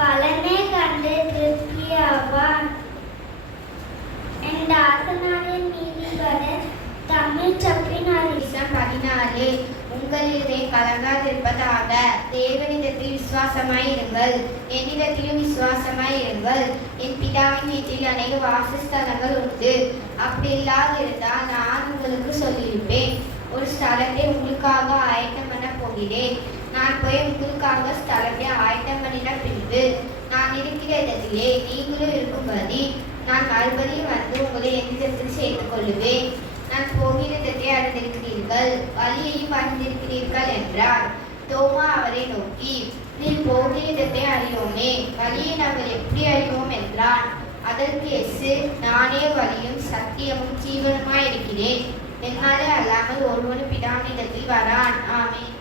பலனை கண்டு திருப்தியாவான். என் ஆசனாரின் நீதிபதி தமிழ் சப்பினார் 14. உங்களிலே கலங்காதிருப்பதாக. தேவனிடத்தில் விசுவாசமாயிருங்கள், என்னிடத்திலும் விசுவாசமாயிருங்கள். என் பிதாவின் வீட்டில் அநேக வாசஸ்தலங்கள் உண்டு. அப்படி இல்லாதிருந்தால் நான் உங்களுக்கு சொல்லியிருப்பேன். ஒரு ஸ்தலத்தை உங்களுக்காக ஆயத்தம் பண்ண போகிறேன். நான் போய் உங்களுக்காக ஸ்தலத்தை ஆயத்தம் பண்ணின பின்பு நான் இருக்கிற இடத்திலே நீங்களும் இருக்கும்படி நான் மறுபடியும் வந்து உங்களை என்னிடத்தில் சேர்த்துக் கொள்ளுவேன். நான் போகிற இடத்தை அறிந்திருக்கிறீர்கள், வழியையும் அறிந்திருக்கிறீர்கள் என்றார். தோமா அவரை நோக்கி, நீர் போகிற இடத்தை அறியோமே, வழியை நாங்கள் எப்படி அறிவோம் என்றான். அதற்கு இயேசு, நானே வழியும் சத்தியமும் ஜீவனுமாய் இருக்கிறேன். என்னாலே அல்லாமல் ஒருவனும் பிதாவினிடத்தில் வரான். ஆமென்.